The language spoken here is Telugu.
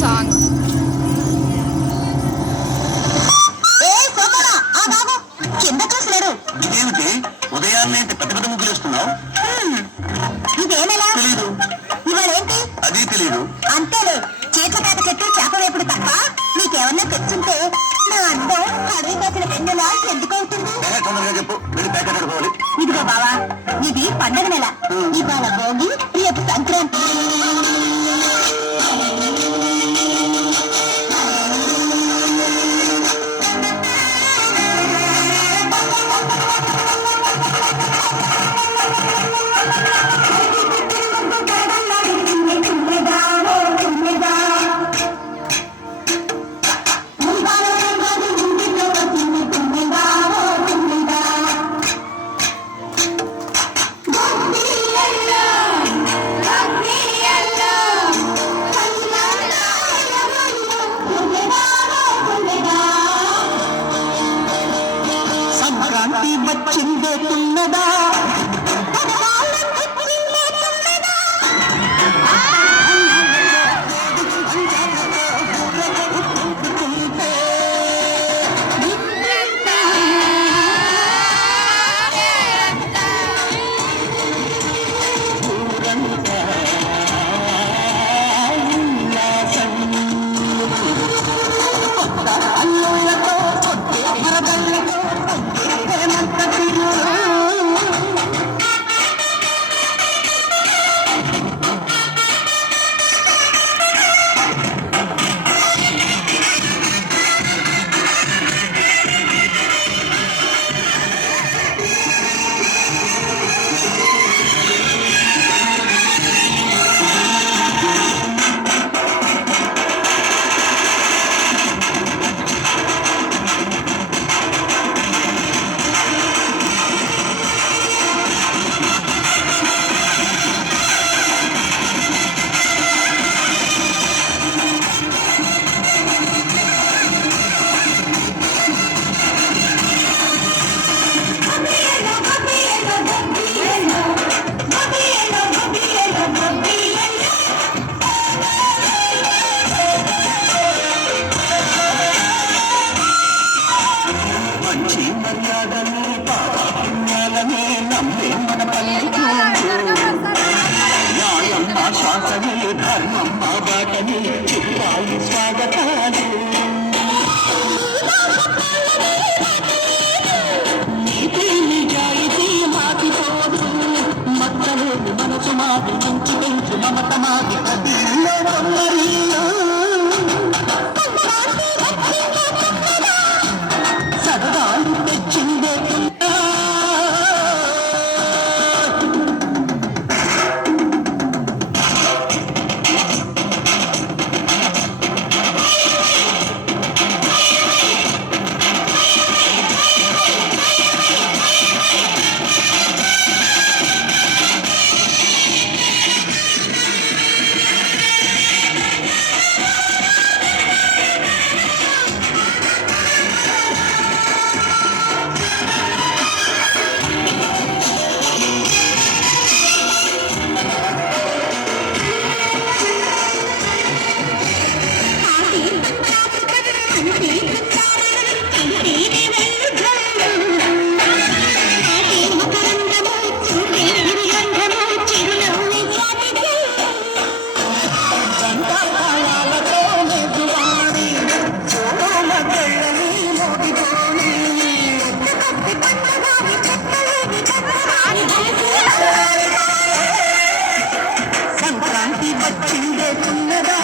song. కింద చూసలేడు ఏమిటి ఉదయాన్నే పెద్ద పెద్ద ముగ్గులు వేస్తున్నావు? ఇదేనేలా తెలీదు. ఇవాళేంటి అది తెలీదు. అంతేలే చేతుల కాక చెట్టు చేప వేపుడు తప్ప నీకేమన్నా తెచ్చుంటే నా అందం అడవి కాసిన వెన్నెలా ఎందుకవుతుంది? తొందరగా చెప్పు, వెళ్ళి ప్యాకెట్ అడుకోవాలి. ఇదిగో బావా, ఇది పండగ నెల. ఇవాళ భోగి, రేపు సంక్రాంతి. సంక్రాంతి వచ్చిందే తున్నదా, మంచి మర్యాదనే పాపుణ్యాలనే నమ్మే మన న్యాయం మా శ్వాసనే, ధర్మం మా బాటనే, చెప్పాలి స్వాగతాలు. నీతి నిజాయితీ మాటిపోదు, మత్తలేని మనసు మాది, మంచి పెంచు మమత మాది, కదిలో కొమ్మరిలో సరదాలు తెచ్చిందే సంక్రాంతి వచ్చిందే తున్నదా.